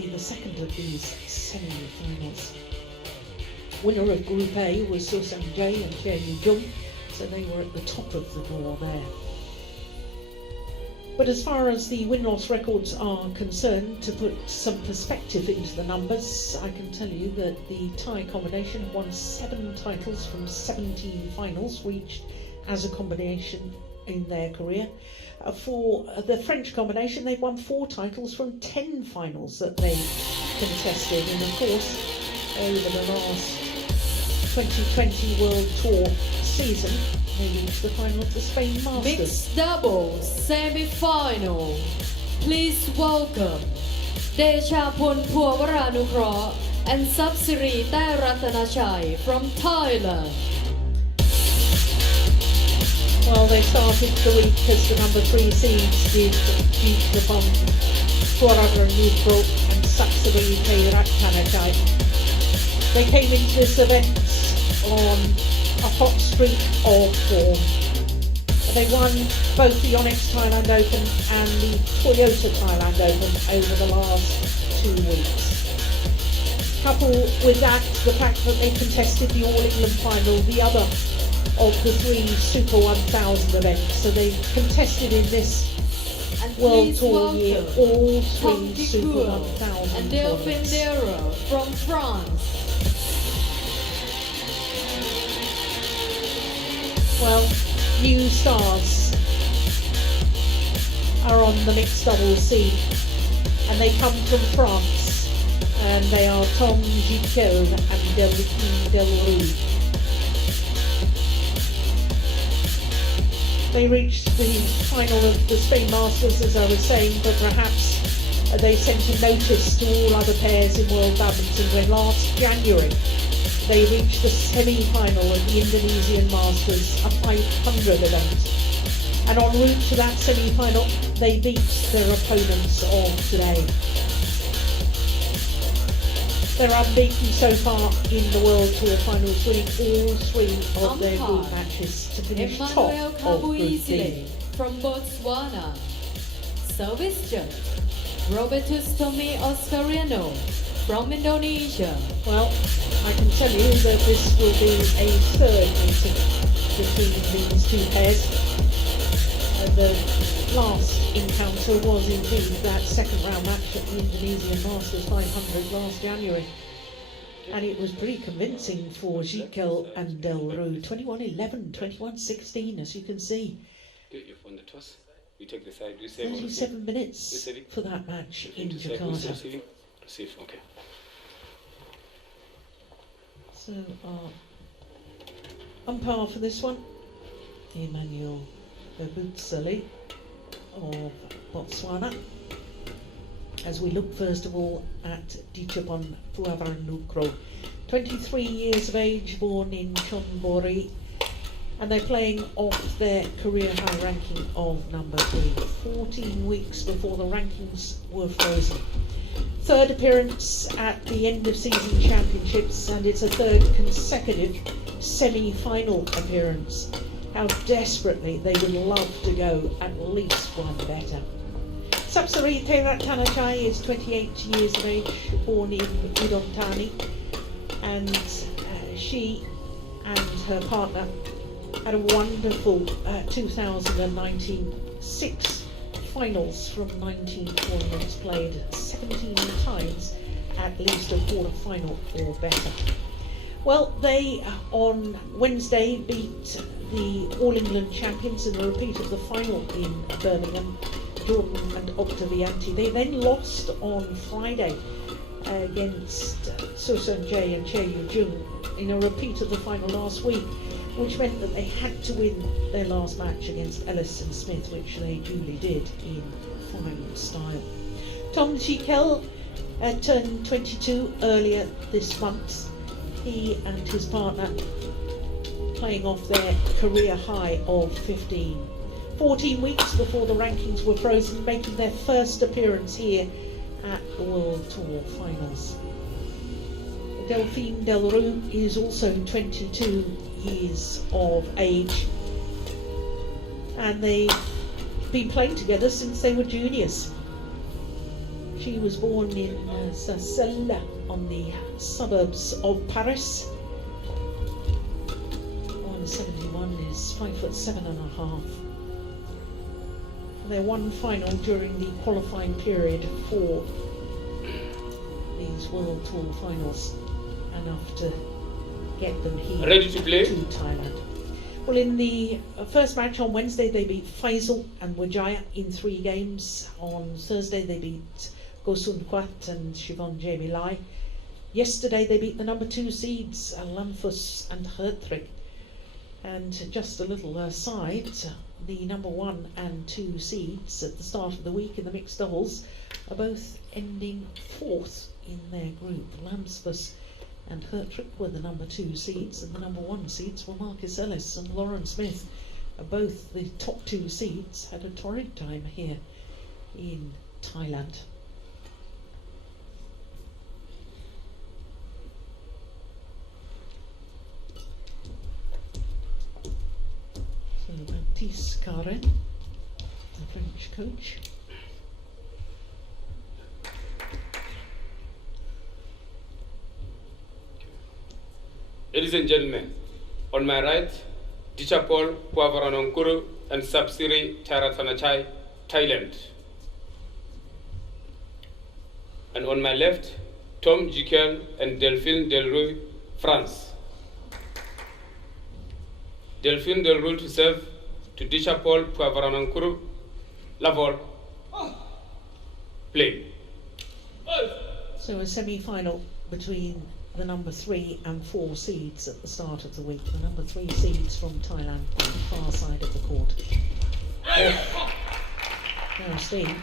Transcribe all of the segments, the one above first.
be the second of these semi-finals. Winner of Group A was Taerattanachai and Gicquel, so they were at the top of the draw there. But as far as the win-loss records are concerned, to put some perspective into the numbers, I can tell you that the Thai combination won 7 titles from 17 finals reached as a combination in their career. For the French combination, they've won 4 titles from 10 finals that they contested. And of course, over the last 2020 World Tour season, they reached the final of the Spain Masters. Mixed doubles semi-final. Please welcome Puavaranukroh and Subsiri Taerattanachai from Thailand. Well, they started the week as the number 3 seeds did beat upon Puavaranukroh and Subsiri Taerattanachai. They came into this event on a hot streak of form. They won both the Onyx Thailand Open and the Toyota Thailand Open over the last 2 weeks. Couple with that, the fact that they contested the All England final, the other of the 3 Super 1000 events. So they contested in this World Tour year all 3 Super 1000 and Delrue from France. Well, new stars are on the mixed doubles scene, and they come from France, and they are Gicquel and Delrue. They reached the final of the Spain Masters, as I was saying, but perhaps they sent a notice to all other pairs in World Badminton when last January they reached the semi-final of the Indonesian Masters, a 500 event. And en route to that semi-final, they beat their opponents of today. They're unbeaten so far in the World Tour finals, winning all 3 of their group matches to finish top of Group D. From Botswana. Service judge Robertus Tommy Oscarino from Indonesia. Well, I can tell you that this will be a 3rd meeting between these 2 pairs. The last encounter was indeed that 2nd round match at the Indonesian Masters 500 last January. And it was pretty convincing for Gicquel and Delrue. 21-11, 21-16, as you can see. Get your phone the toss. You take the side. 37 minutes for that match in Jakarta. Receive, okay. So umpire for this one, Emmanuel Babutsali of Botswana. As we look first of all at Puavaranukroh, 23 years of age, born in Chonburi, and they're playing off their career high ranking of number 3, 14 weeks before the rankings were frozen. 3rd appearance at the end of season championships, and it's a 3rd consecutive semi-final appearance. How desperately they would love to go at least one better. Subsiri Taerattanachai is 28 years of age, born in Idontani, and she and her partner had a wonderful 2019 6 finals from 19 tournaments played, 17 times at least a quarter final or better. Well, they on Wednesday beat the All England champions in a repeat of the final in Birmingham, Jordan and Octavianti. They then lost on Friday against Taerattanachai and Gicquel in a repeat of the final last week, which meant that they had to win their last match against Ellis and Smith, which they duly did in fine style. Tom Gicquel turned 22 earlier this month. He and his partner playing off their career high of 15. 14 weeks before the rankings were frozen, making their first appearance here at the World Tour finals. Delphine Delrue is also 22 years of age, and they've been playing together since they were juniors. She was born in Sarcelles on the suburbs of Paris. 171 is 5'7.5". They won final during the qualifying period for these World Tour finals, enough to get them here. Ready to play? To Thailand. Well, in the first match on Wednesday, they beat Faisal and Wijaya in 3 games. On Thursday, they beat Gosun Kwat and Siobhan Jamie Lai. Yesterday, they beat the number 2 seeds, Lamfus and Hertrick. And just a little aside, the number 1 and 2 seeds at the start of the week in the mixed doubles are both ending 4th in their group. Lamsfus and Hertrick were the number 2 seeds, and the number 1 seeds were Marcus Ellis and Lauren Smith. Both the top 2 seeds had a torrid time here in Thailand. So Baptiste Karen, the French coach. Ladies and gentlemen, on my right, Dichapol Puavaranukroh and Sapsiri Taerattanachai, Thailand. And on my left, Tom Gicquel and Delrue, France. Delrue to serve to Dichapol Puavaranukroh, Lavol. Play. So a semi-final between the number 3 and 4 seeds at the start of the week. The number 3 seeds from Thailand on the far side of the court. Now, Steve,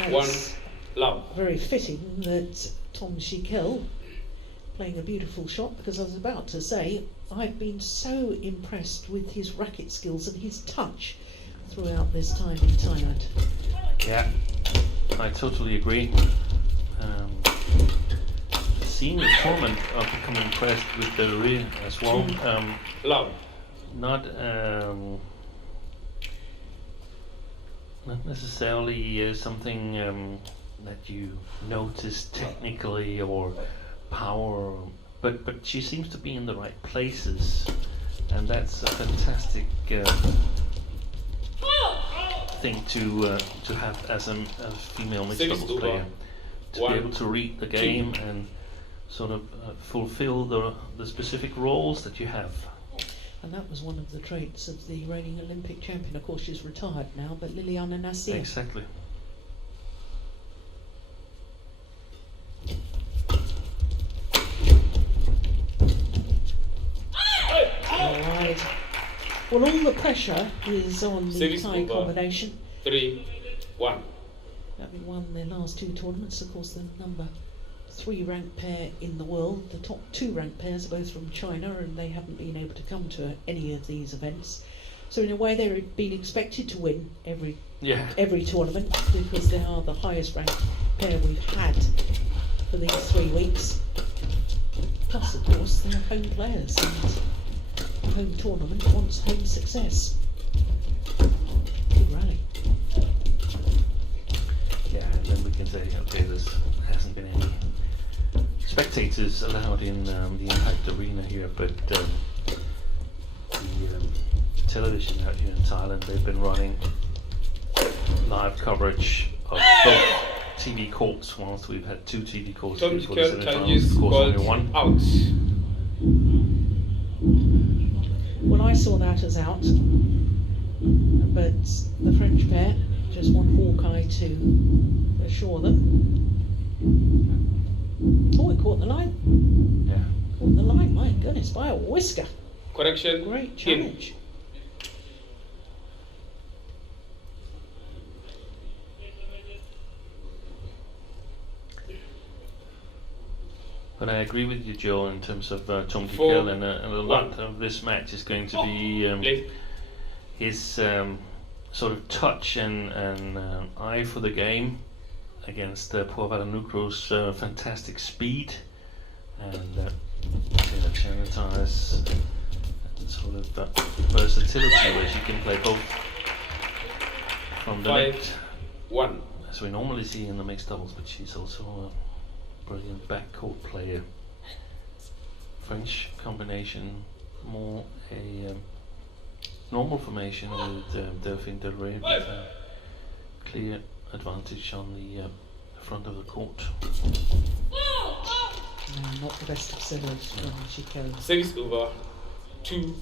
it's very fitting that Tom Gicquel playing a beautiful shot, because I was about to say I've been so impressed with his racket skills and his touch throughout this time in Thailand. Yeah, I totally agree. Seeing the tournament, I've become impressed with Delrue as well. Not necessarily something that you notice technically or power, but she seems to be in the right places, and that's a fantastic thing to have as a female mixed doubles player, to be able to read the game and sort of fulfill the specific roles that you have. And that was one of the traits of the reigning Olympic champion. Of course, she's retired now, but Liliana Nasir. Exactly. All right. Well, all the pressure is on the Thai combination. 3-1. Having won their last 2 tournaments, of course, the number 3 ranked pair in the world. The top 2 ranked pairs are both from China, and they haven't been able to come to any of these events. So in a way, they're being expected to win every tournament, because they are the highest ranked pair we've had for these 3 weeks. Plus, of course, they're home players, and home tournament wants home success. Good rally. Yeah, and then we can say, okay, there's hasn't been any spectators allowed in the Impact Arena here, but the television out here in Thailand, they've been running live coverage of both TV courts, whilst we've had 2 TV courts for the semifinals, of course only 1. Out. Well, I saw that as out, but the French pair just want Hawkeye to assure them. Oh, it caught the line. Yeah. Caught the line, my goodness, by a whisker. Correction. Great challenge. But I agree with you, Joel, in terms of Tom Gicquel, and a lot of this match is going to be his sort of touch and eye for the game against Puavaranukroh's fantastic speed and Taerattanachai's sort of versatility, where she can play both from the net as we normally see in the mixed doubles, but she's also a brilliant backcourt player. French combination, more a normal formation with Delrue, with a clear advantage on the front of the court. No, not the best of serves from Gicquel. Service over 2-5.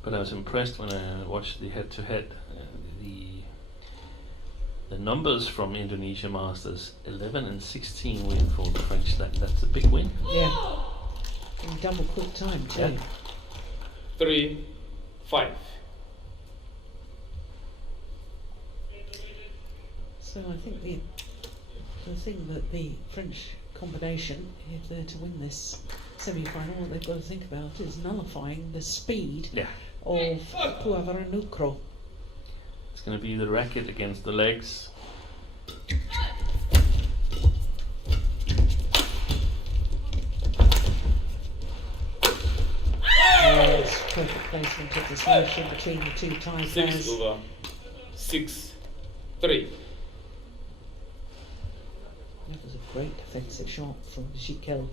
But I was impressed when I watched the head-to-head. The numbers from Indonesia Masters, 11 and 16 win for the French. That's a big win. Yeah. In double quick time too. Yeah. 3-5. So I think the thing that the French combination, if they're to win this semi-final, what they've got to think about is nullifying the speed of Puavaranukroh. It's going to be the racket against the legs. Yes, perfect placement of the solution between the two tie players. 6 over 6-3. That was a great defensive shot from Gicquel.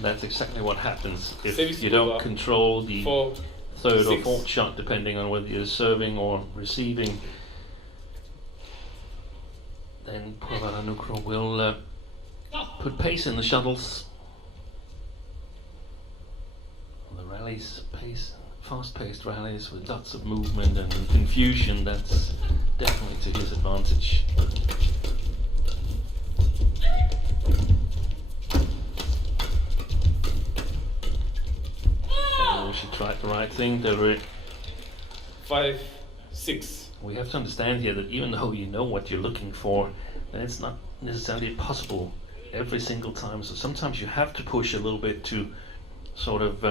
That's exactly what happens if Service you don't over control the 4, third or 6. fourth shot, depending on whether you're serving or receiving. Then Puavaranukroh will put pace in the shuttles. The rallies, fast-paced rallies with lots of movement and confusion, that's definitely to his advantage. She tried the right thing, Delrue. 5-6. We have to understand here that even though you know what you're looking for, then it's not necessarily possible every single time. So sometimes you have to push a little bit to sort of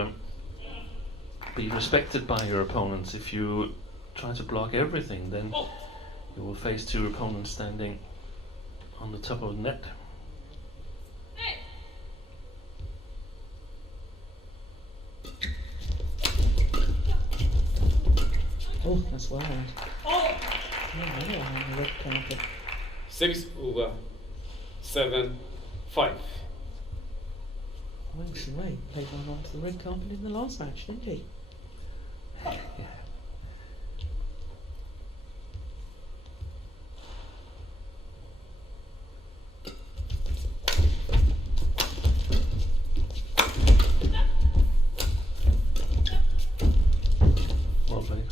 be respected by your opponents. If you try to block everything, then you will face two opponents standing on the top of the net. Oh, that's wild. Yeah, another one on the red carpet. 6 over 7-5. Well, Sue played one onto the red carpet in the last match, didn't he? Yeah. Well played.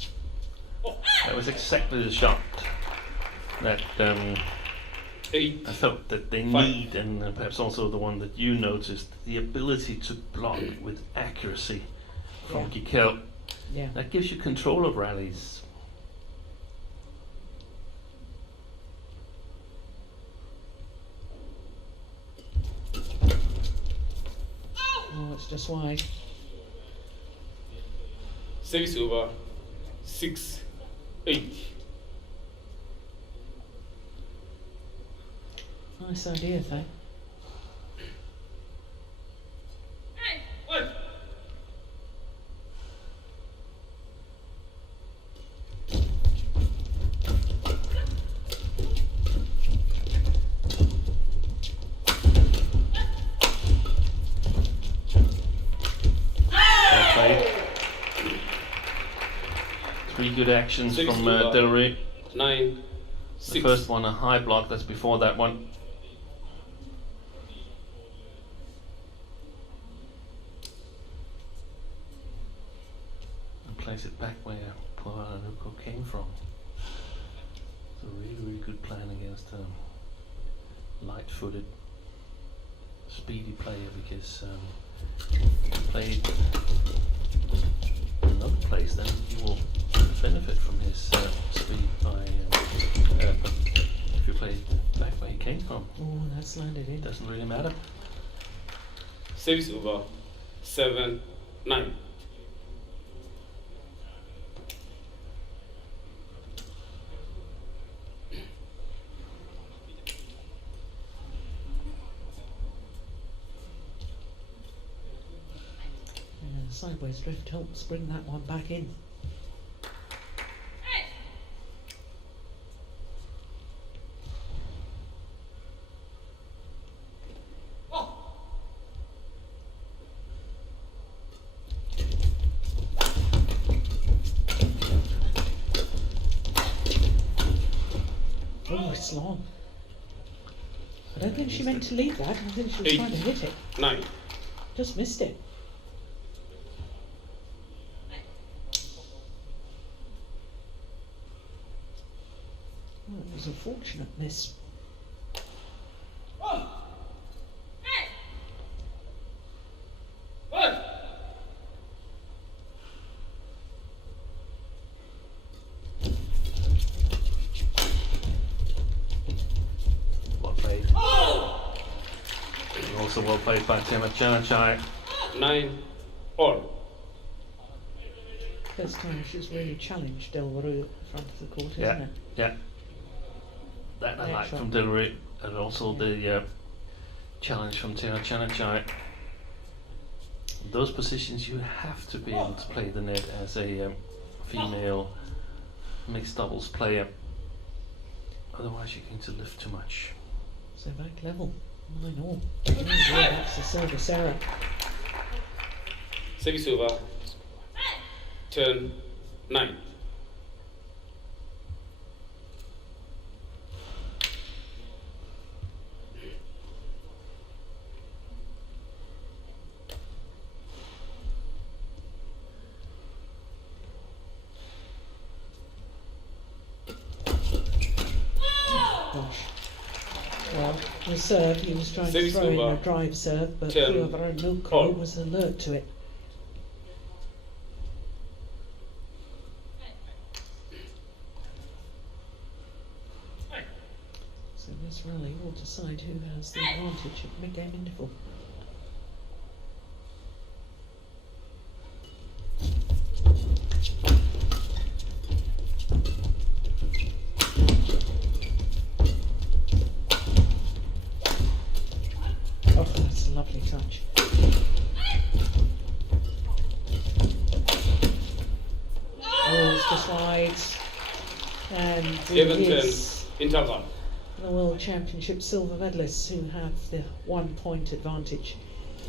That was exactly the shot that 8. I felt that they need, and perhaps also the one that you noticed, the ability to block with accuracy from Gicquel. Yeah. That gives you control of rallies. Oh, it's just wide. 6 over 6-8. Nice idea, though. Well played. 3 good actions Six from over Delrue. 9-6. The first one a high block, that's before that one. And place it back where Puavaranukroh came from. It's a really, really good plan against a light-footed, speedy player, because played another place, then you will benefit from his speed by but if you play back where he came from, Oh, that's landed in. it doesn't really matter. 6 over 7-9. sideways drift helps bring that one back in. Oh, it's long. I don't think she meant to leave that. I think she was 8, trying to hit it. 9. Just missed it. Oh, it was a fortunate miss. Well played. Also well played by Taerattanachai. 9 all. First time she's really challenged Delrue at the front of the court, isn't Yeah, it? yeah. That I like Excellent. from Delrue, and also the challenge from Taerattanachai. Those positions you have to be able to play the net as a female mixed doubles player. Otherwise you're going to lift too much. So back level, 9-all. Yeah, that's a service error. Service over. Turn 9. Gosh. Well, the serve, he was trying to Service throw in over. a drive serve, but Turn Puavaranukroh all. was alert to it. So this rally will decide who has the advantage at mid-game interval. Oh, that's a lovely touch. Oh, it's just wide. And it 11 is 10. Interval. the World Championship silver medalists who have the 1 point advantage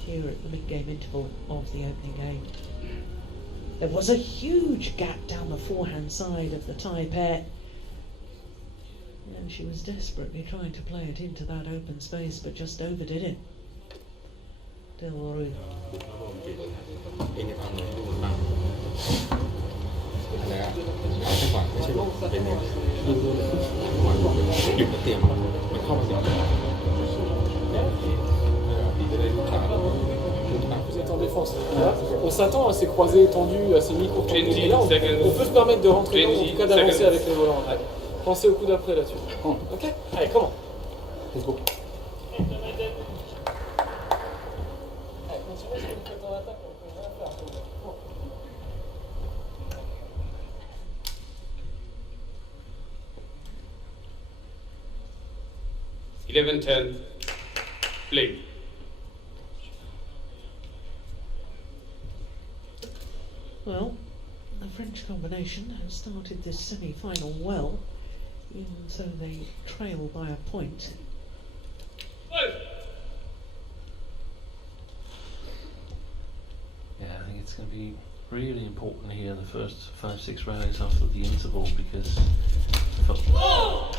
here at the mid-game interval of the opening game. There was a huge gap down the forehand side of the Thai pair, and she was desperately trying to play it into that open space, but just overdid it. Delrue. เองเนี่ยทำเลยบ้างอะไรอะเอาจังหวะไม่ใช่แบบเป็นเนี่ยดูหยุดแล้วเตรียมมันเข้ามาเดี๋ยวดีจะได้ขาด Vous êtes en défense. Voilà. On s'attend à ces croisés tendus, à ces micro-tendus. 20 Mais là, on seconds. peut se permettre de rentrer dedans, en 20 tout cas d'avancer seconds. avec les volants. Allez. Pensez au coup d'après là-dessus. Ok. Allez, comment? Let's go. Allez, continuez, si vous faites en attaque, on peut rien faire. Bon. 11 10. Play. Well, the French combination has started this semi-final well, even though they trail by a point. Yeah, I think it's going to be really important here in the first 5-6 rallies after the interval, because the home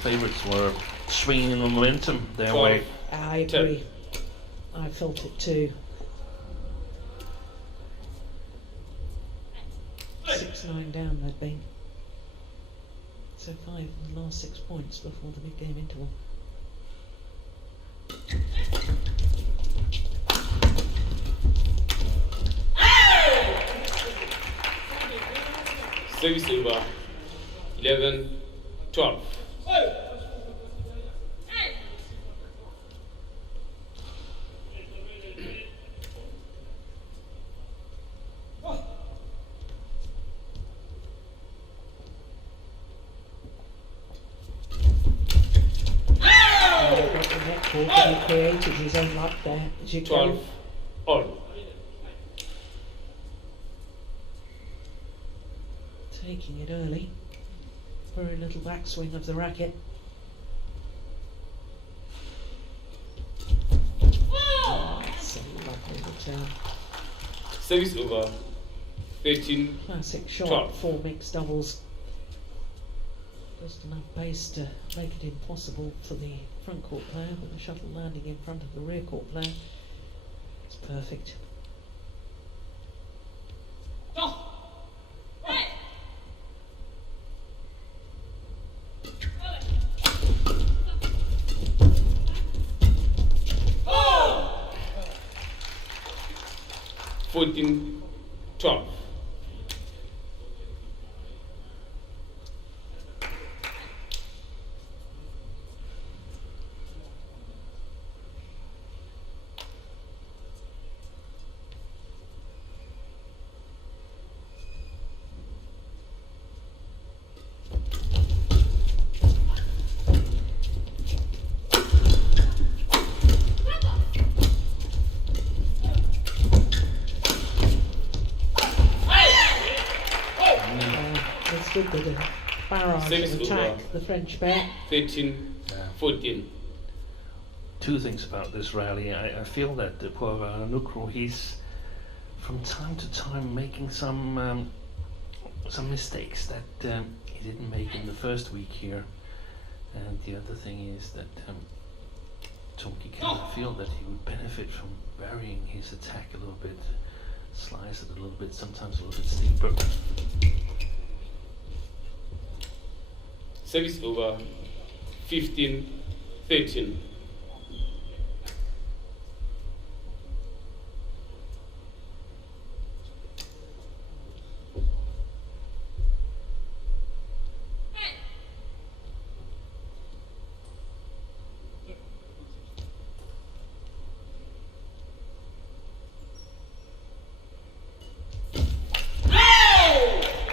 favourites were swinging the momentum their way. I agree. I felt it too. 6-9 down they'd been. So 5 in the last 6 points before the big game interval. Service over. 11 12. But he created his own luck there, Gicquel. 12 all. taking it early. Very little backswing of the racket. Oh, it's a lovely return. Service over. 13. Classic shot 12. for mixed doubles. Just enough pace to make it impossible for the front court player, but the shuttle landing in front of the rear court player. It's perfect. Fourteen, 12. Good bit of barrage Service and attack, over. the French pair. 13, 14. Two things about this rally. I feel that Puavaranukroh, he's from time to time making some mistakes that he didn't make in the first week here. And the other thing is that Tom Gicquel, I feel that he would benefit from varying his attack a little bit, slice it a little bit, sometimes a little bit steeper. Service over. 15, 13.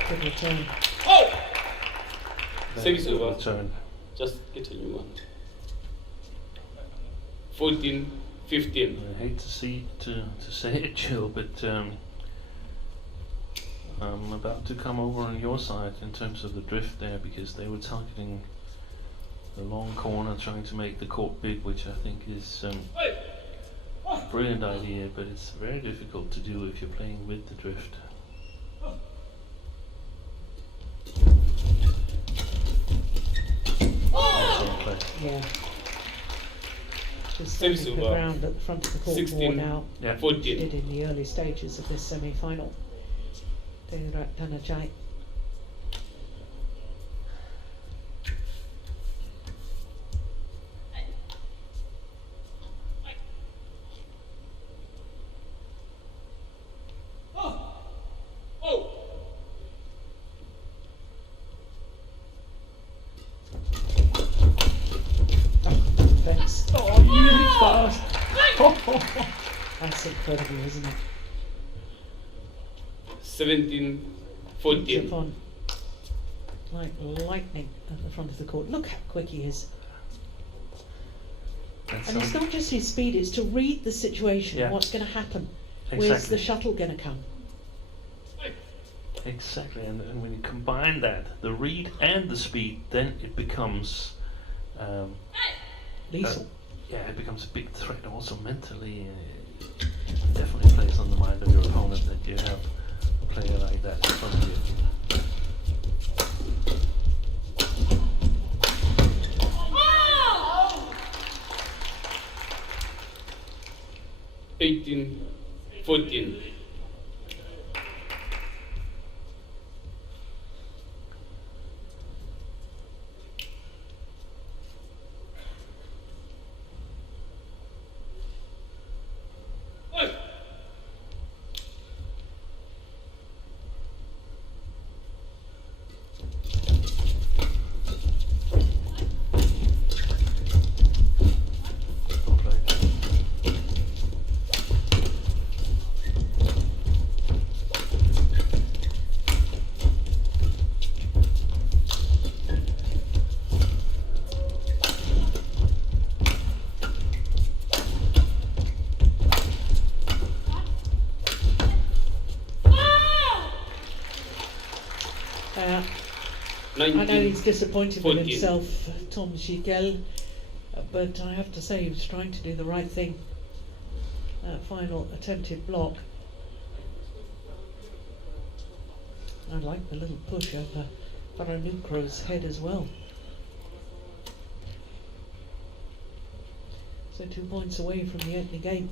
Good return. Service over. Return. Just get a new one. 14, 15. I hate to say it, Jill, but I'm about to come over on your side in terms of the drift there, because they were targeting the long corner, trying to make the court big, which I think is a brilliant idea, but it's very difficult to do if you're playing with the drift. Yeah. Just Service standing the over. ground at the front of the court more 16, now. Yeah. 14. Did in the early stages of this semi-final. Taerattanachai. Thanks. Oh, really fast! That's incredible, isn't it? 17, It's 14. upon like lightning at the front of the court. Look how quick he is. That's And it's not just his speed, it's to read the situation, Yeah. what's going to happen. Where's exactly. the shuttle going to come? Exactly, and when you combine that, the read and the speed, then it becomes Lethal. yeah, it becomes a big threat also mentally. It definitely plays on the mind of your opponent that you have a player like that in front of you. 18, 14. Well played. I know he's disappointed with 14. himself, Tom Gicquel, but I have to say he was trying to do the right thing. That final attempted block. I like the little push over Puavaranukroh's head as well. So 2 points away from the opening game.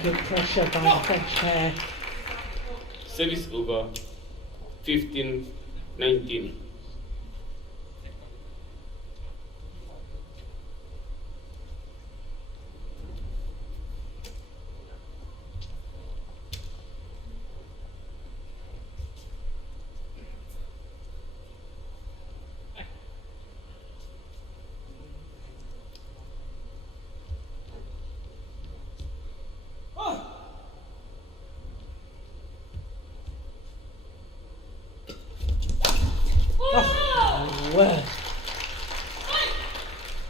Good pressure by the French pair. Service over 15-19. Word.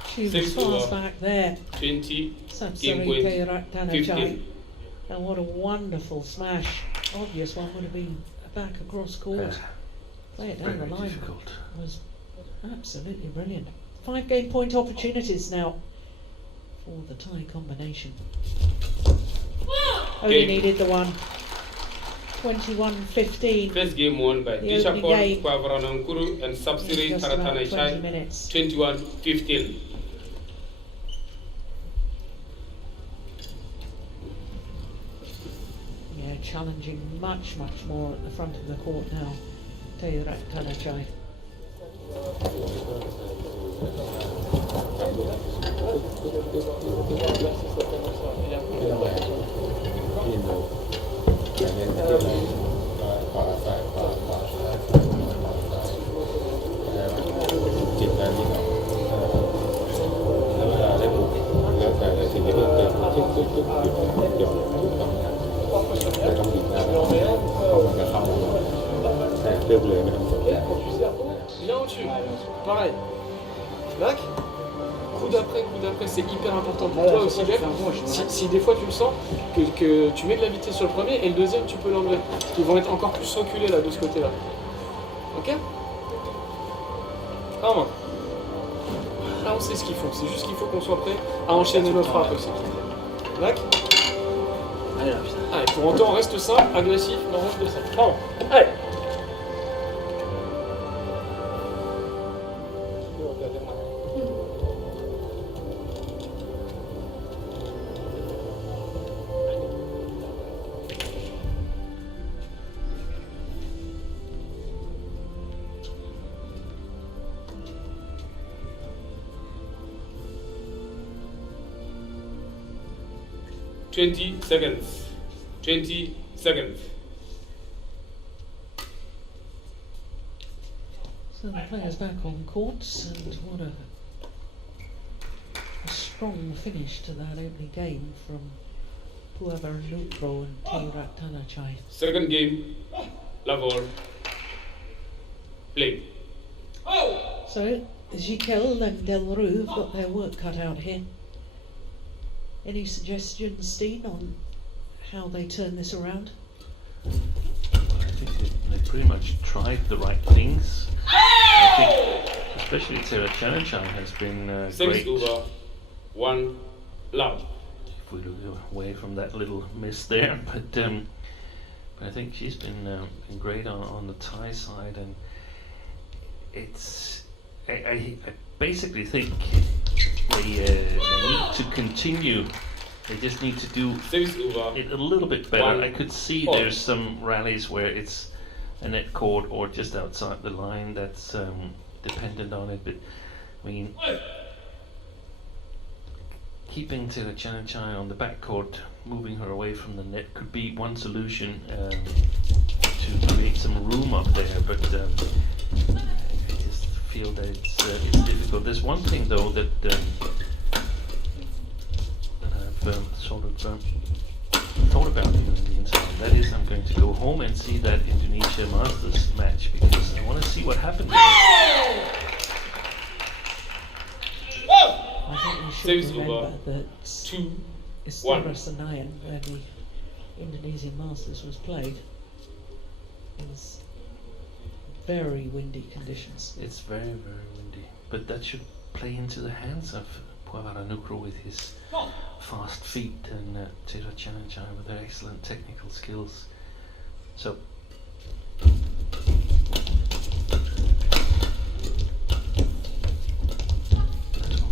She was 6 fast over back there. 20, Sapsari point Taerattanachai. 15. And what a wonderful smash. Obvious one would have been back across court. Play it down Very the line. difficult. Was absolutely brilliant. 5 game point opportunities now for the tie combination. Only Game. needed the one. 21-15. First game won by The opening game. Puavaranukroh and Sapsari Just about 20 Taerattanachai, minutes. 21-15. Yeah, challenging much more at the front of the court now. Taerattanachai. Bien au-dessus. Pareil. Back. Coup d'après, c'est hyper important pour toi aussi, Jeff. Si des fois tu le sens, que tu mets de la vitesse sur le premier et le deuxième tu peux l'enlever. Ils vont être encore plus reculés là de ce côté-là. Ok? Vraiment. Là on sait ce qu'il faut, c'est juste qu'il faut qu'on soit prêt à enchaîner nos frappes aussi. Back. Allez, pour autant, reste simple, agressif, non, reste simple. Pardon. Allez. Twenty seconds. 20 seconds. So the players back on courts, and what a strong finish to that opening game from Puavaranukroh and Taerattanachai. Second game, Lavore. Play. So Gicquel and Delrue have got their work cut out here. Any suggestions, Steen, on how they turn this around? Well, I think they pretty much tried the right things. I think especially Taerattanachai has been Service great. over. 1 love. If we look away from that little miss there, but I think she's been great on the tie side, and it's I basically think they need to continue. They just need to do Service over. it a little bit better. One. I could see Four. there's some rallies where it's a net court or just outside the line that's dependent on it, but I mean, keeping Taerattanachai on the back court moving her away from the net could be one solution to create some room up there, but I just feel that it's difficult. There's one thing though that I've sort of thought about in the interim. That is, I'm going to go home and see that Indonesia Masters match because I want to see what happened. I think we should remember that Taerattanachai, where the Indonesian Masters was played, is very windy conditions. It's very, very windy, but that should play into the hands of Puavaranukroh with his fast feet and Taerattanachai with their excellent technical skills. So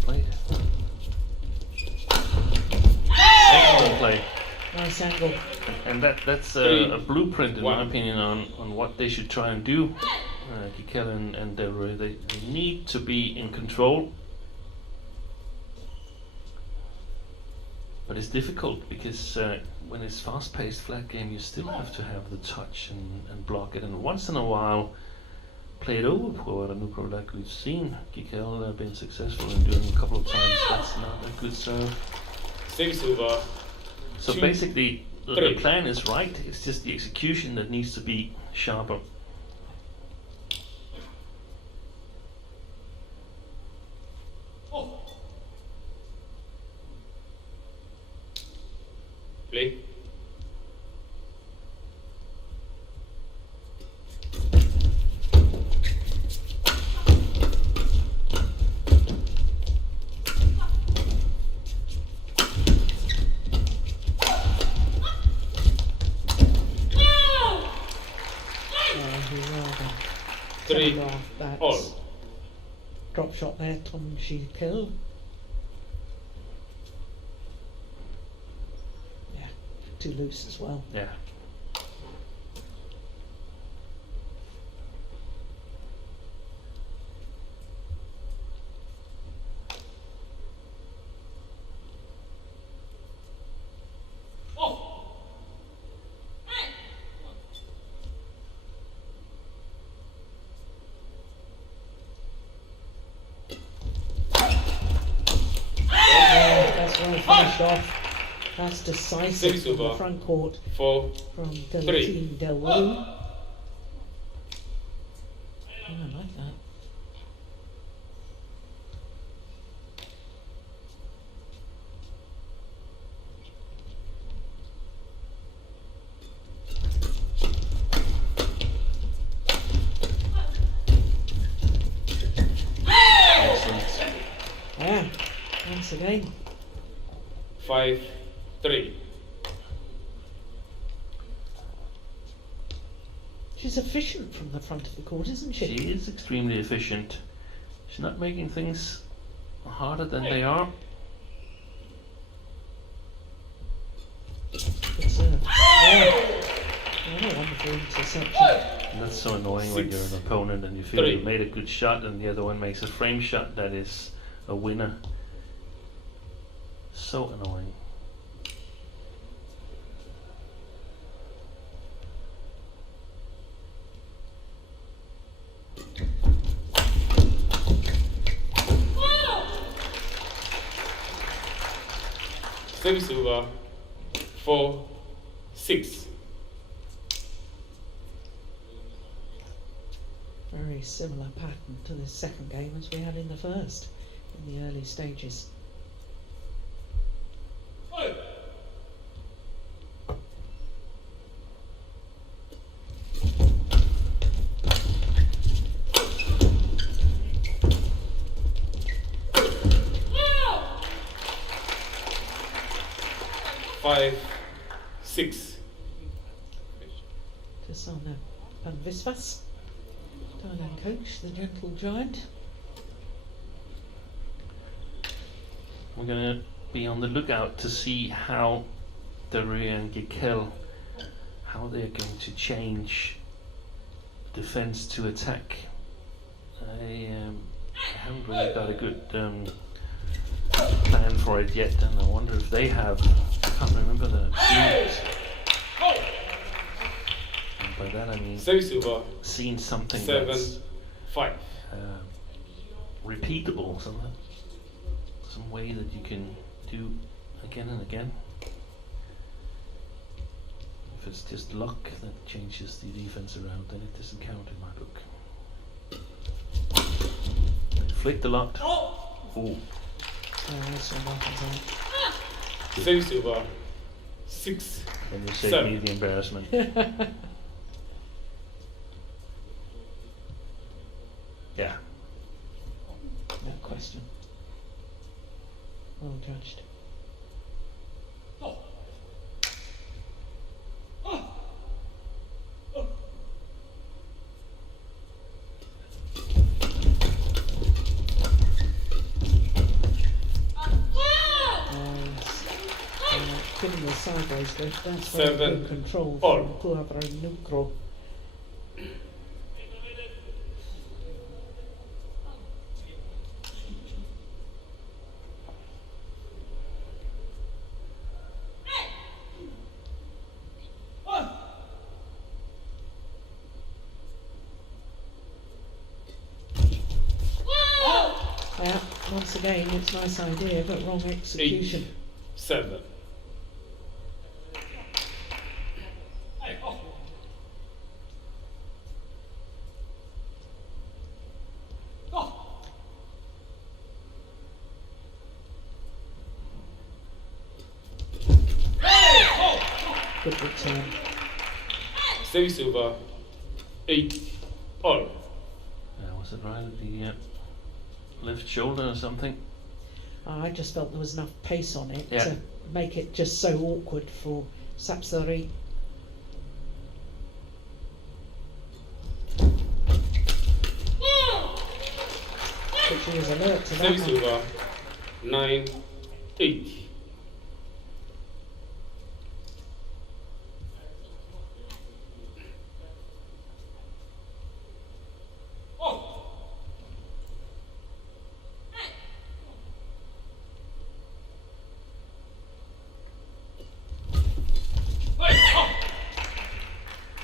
play. Excellent play. Nice angle. And that's a blueprint, in my opinion, on what they should try and do. Gicquel and Delrue, they need to be in control. But it's difficult because when it's fast-paced flat game, you still have to have the touch and block it. And once in a while, play it over Puavaranukroh, like we've seen Gicquel been successful in doing a couple of times. That's not a good serve. Service over. So basically, the plan is right. It's just the execution that needs to be sharper. Play. Three. All. Drop shot there, Tom Gicquel. Yeah, too loose as well. Yeah. Finished off. That's decisive from the front court from Delrue. Oh, I like that. Excellent. Yeah, once again. 5-3. She's efficient from the front of the court, isn't she? She is extremely efficient. She's not making things harder than they are. It's a wonderful interception. And that's so annoying when you're an opponent and you feel you made a good shot and the other one makes a frame shot that is a winner. So annoying. Service over. 4-6. Very similar pattern to the second game as we had in the first, in the early stages. Tasana Panvisvas, Thailand coach, the gentle giant. We're going to be on the lookout to see how Delrue and Gicquel, how they're going to change defense to attack. I haven't really got a good plan for it yet, and I wonder if they have can't remember the unit. And by that I mean Service over. seeing something 7, that's 5. repeatable, some way that you can do again and again. If it's just luck that changes the defense around, then it doesn't count in my book. Flick the lot. Oh. Service over. 6. And you save 7. me the embarrassment. Yeah. No question. Well judged. Giving the sideways lift, that's very 7 good control all. from Puavaranukroh. Yeah, once again, it's a nice idea, but wrong execution. 8, 7. Good return. Service over. 8, all. Was it right at the left shoulder or something? I just felt there was enough pace on it Yeah. to make it just so awkward for Sapsari. But she was alert to that Service one. over. 9, 8.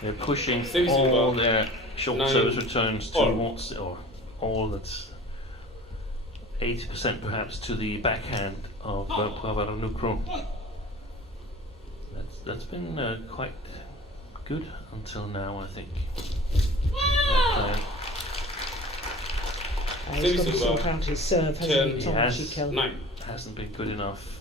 They're pushing Service all over. their short 9, service returns all. towards, or all that's 80% perhaps to the backhand of Puavaranukroh. That's been quite good until now, I think. He's got to Service sort over. out his serve, 10, hasn't he, Tom Yes. Gicquel? 9. Hasn't been good enough.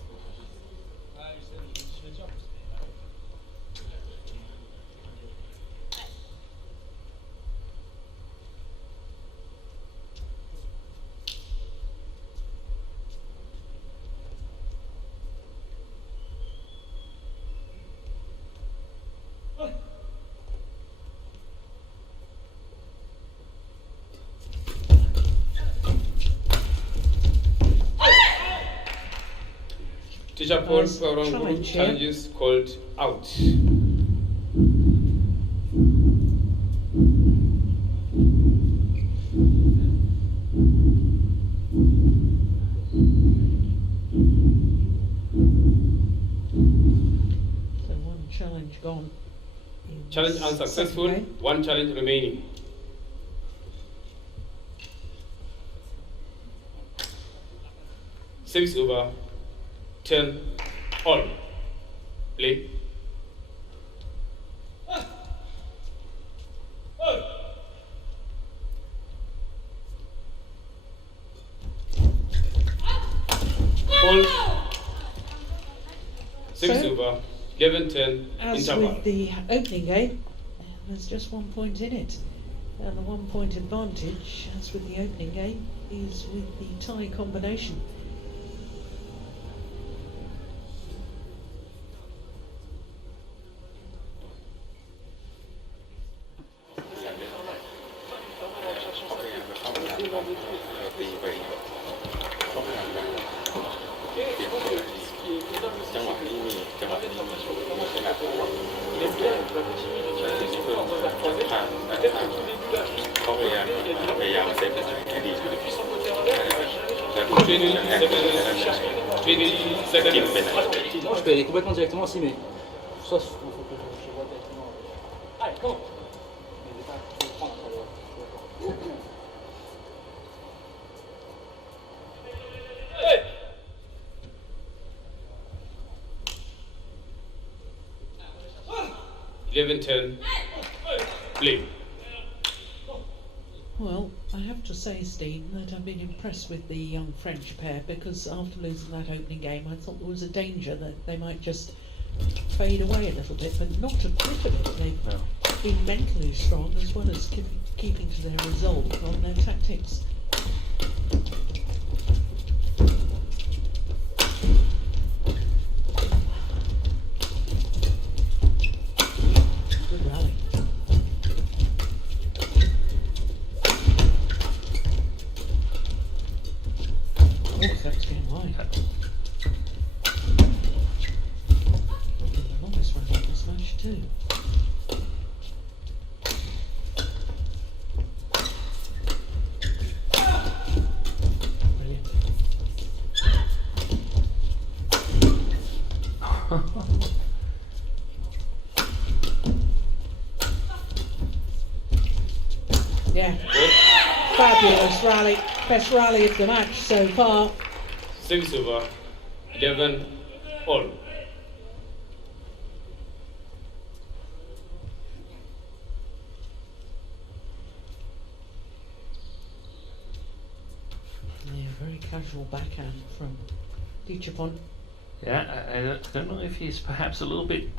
Teacher Paul Nice Puavaranukroh challenge here. challenges called out. So one challenge gone. in Challenge the unsuccessful, second game. 1 challenge remaining. Service over. 10, all. Play. Hold. Service So, over. 11-10, As interval. with the opening game, there's just 1 point in it. And the 1 point advantage, as with the opening game, is with the tie combination. Training 7 20 seconds. Non, je peux aller complètement directement aussi, mais soit il faut que je vois directement. Allez, go. Eleven 10. Play. Well, I have to say, Steve, that I've been impressed with the young French pair, because after losing that opening game I thought there was a danger that they might just fade away a little bit, but not a bit of it. They've been mentally strong as well as keeping to their resolve on their tactics. Good rally. Oh, that's getting wide. The longest run of this match too. Brilliant. Yeah. Fabulous rally. Best rally of the match so far. Service over. 11 all. Yeah, very casual backhand from Gicquel. Yeah, I don't know if he's perhaps a little bit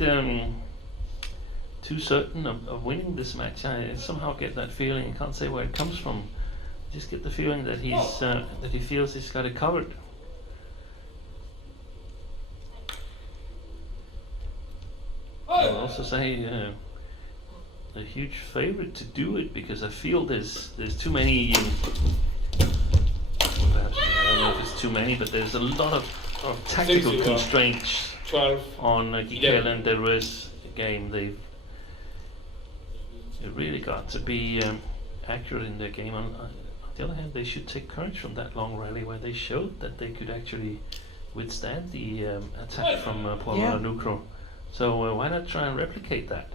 too certain of winning this match. I somehow get that feeling. I can't say where it comes from. I just get the feeling that he's that he feels he's got it covered. I'll also say a huge favourite to do it, because I feel there's too many. Perhaps, I don't know if it's too many, but there's a lot of tactical constraints 12 on Gicquel and Delrue's game. They've really got to be accurate in their game. On the other hand, they should take courage from that long rally where they showed that they could actually withstand the attack from Puavaranukroh. So why not try and replicate that?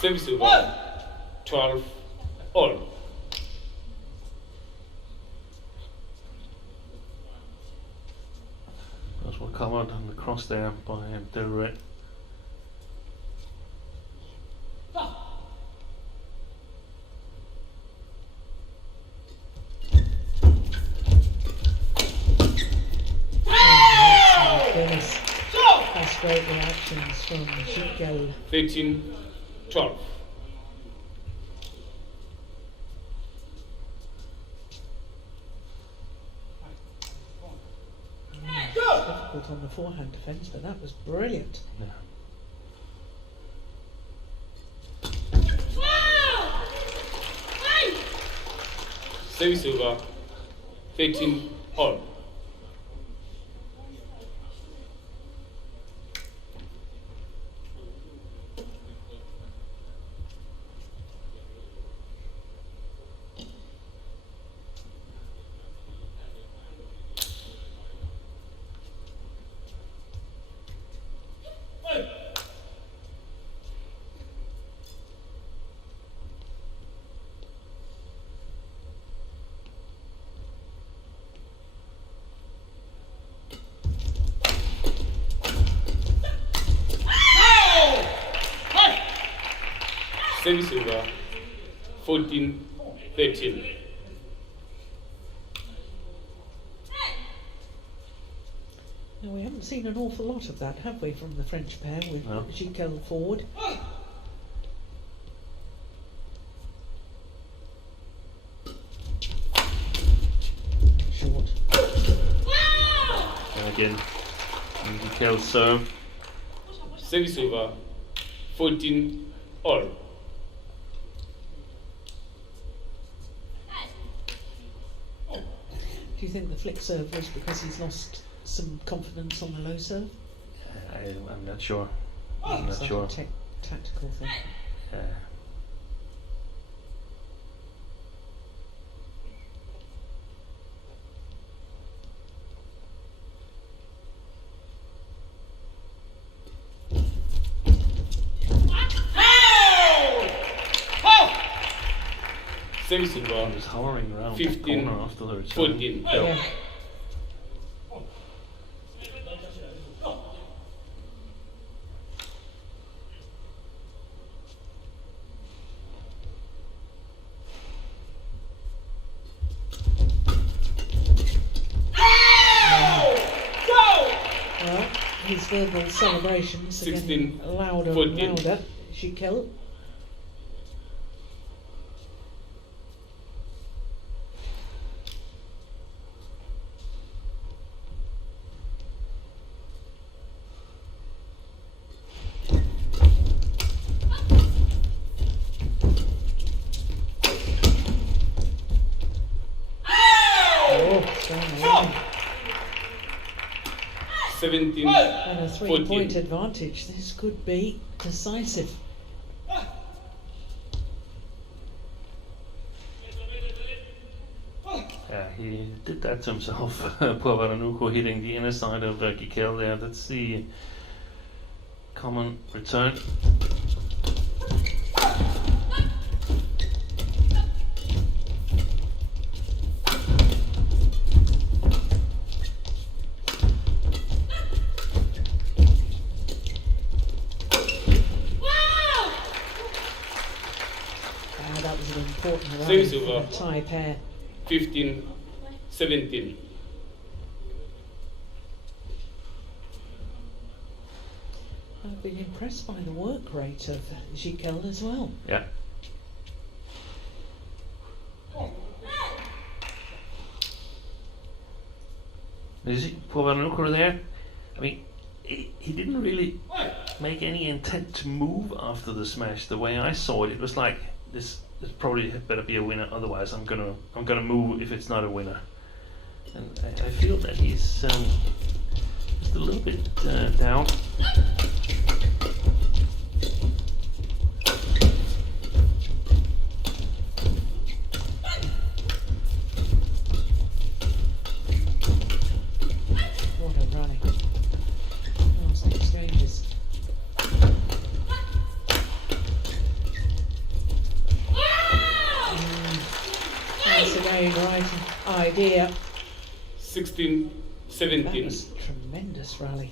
Service over. 12 all. Those were covered on the cross there by Delrue. Goodness. That's great reactions from Gicquel. 13 12. Difficult on the forehand defence, but that was brilliant. Yeah. Service over. 13 all. Service over. 14 13. Now, we haven't seen an awful lot of that, have we, from the French pair with Gicquel forward? Short. And again, Gicquel serve. Service over. 14 all. Do you think the flick serve was because he's lost some confidence on the low serve? I'm not sure. I'm not It's like sure. a tactical thing. Service He over. was hovering around 15, the corner after the return. 14. Yeah. Well, his verbal celebrations are 16, getting louder 14. and louder. Gicquel. Oh, 17. and a 3-point 14. advantage. This could be decisive. Yeah, he did that to himself. Puavaranukroh hitting the inner side of Gicquel there. That's the common return. That was an important run Service for over. the Thai pair. 15, 17. I've been impressed by the work rate of Gicquel as well. Yeah. Is it Puavaranukroh there? I mean, he didn't really make any intent to move after the smash. The way I saw it, it was like this probably better be a winner. Otherwise, I'm gonna move if it's not a winner. And I feel that he's just a little bit down. What a running. Last exchanges. Once again, right idea. 16, That 17. was a tremendous rally.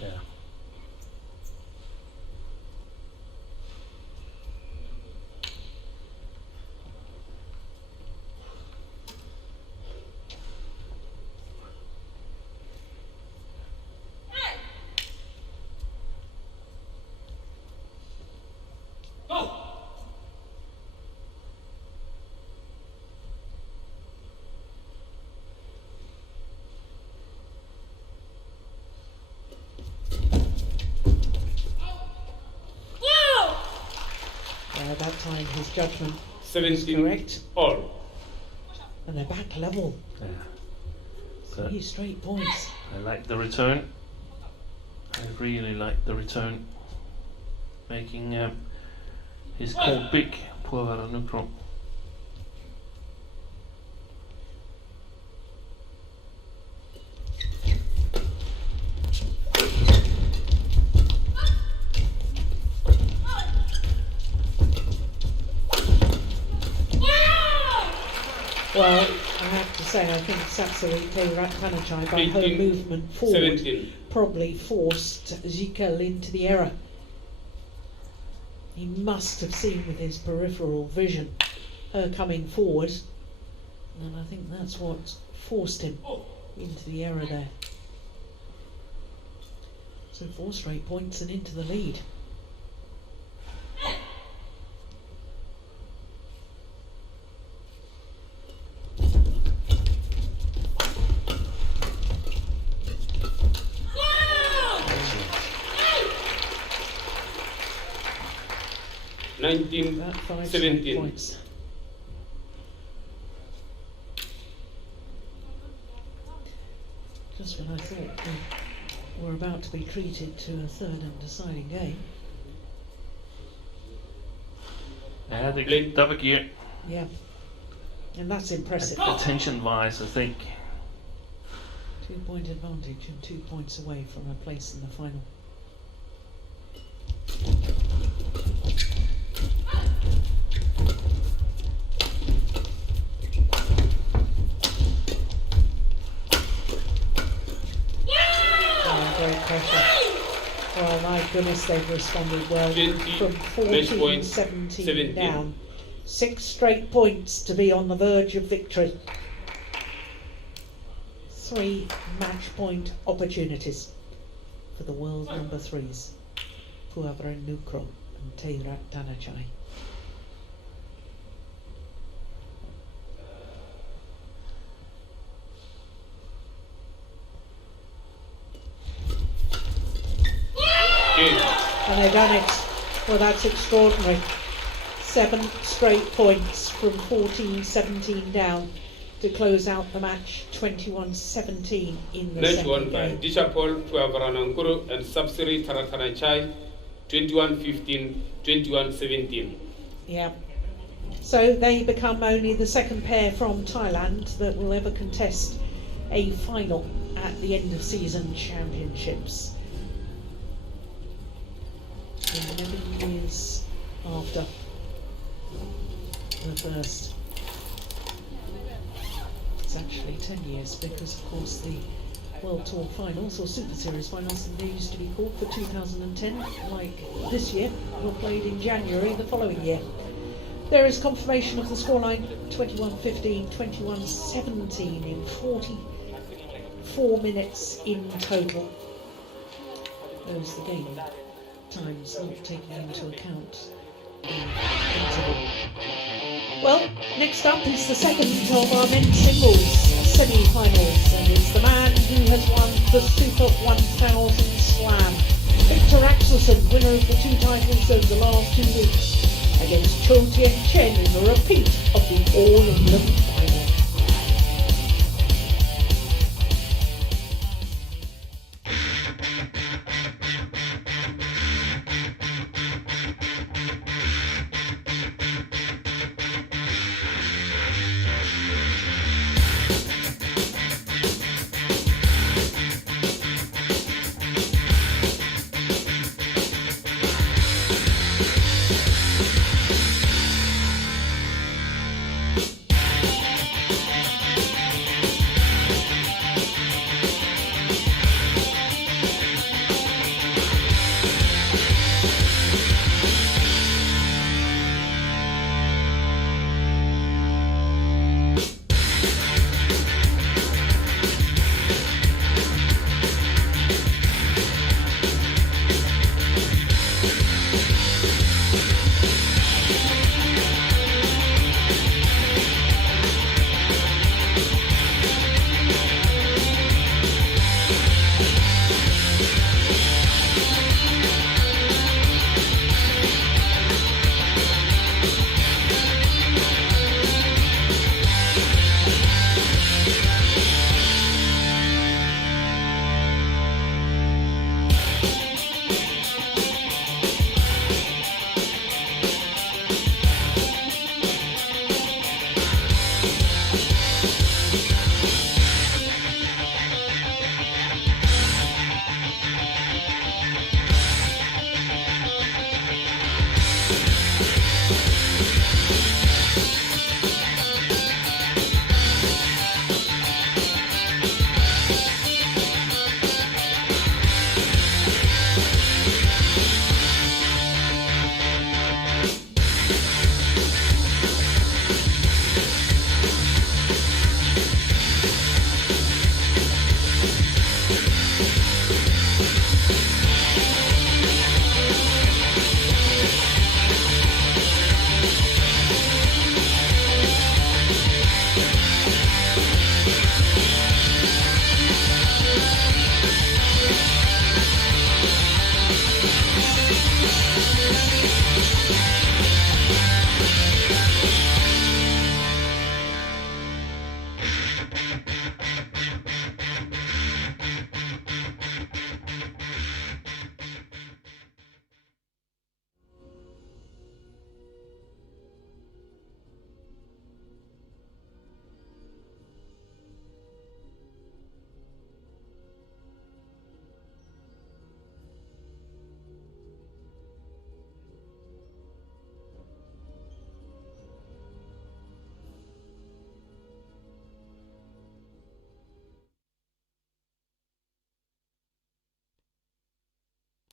Yeah. That time his judgment was 17 correct. all. And they're back level. Yeah. 3 straight points. I like the return. I really like the return. Making his call big, Puavaranukroh. Well, I have to say, I think Satsui Taerattanachai, by her 18, movement forward, 17. probably forced Gicquel into the error. He must have seen with his peripheral vision her coming forward, and I think that's what forced him into the error there. So 4 straight points and into the lead. 19, About 5 straight 17. points. Just when I thought we were about to be treated to a third and deciding game. The double gear. Yeah, and that's impressive. Attention-wise, I think. 2-point advantage and 2 points away from a place in the final. Oh, great pressure. Oh my goodness, they've responded well. 20, From match 14, point, 17 17. down. 6 straight points to be on the verge of victory. 3 match point opportunities for the world number 3s, Puavaranukroh and Taerattanachai. And they've done it. Well, that's extraordinary. 7 straight points from 14-17 down to close out the match 21-17 in the Match second won by game. Gicquel, Puavaranukroh and Subsidiary Taerattanachai, 21-15, 21-17. Yeah. So they become only the second pair from Thailand that will ever contest a final at the end of season championships. 11 years after the first. It's actually 10 years because, of course, the World Tour finals or Super Series finals, they used to be called for 2010, like this year, were played in January the following year. There is confirmation of the scoreline: 21-15, 21-17 in 44 minutes in total. Those the game times not taking into account the interval. Well, next up is the second of our men's singles semi-finals, and it's the man who has won the Super 1000 Slam, Victor Axelsen, winner of the 2 titles over the last 2 weeks, against Cho Tien Chen in a repeat of the All England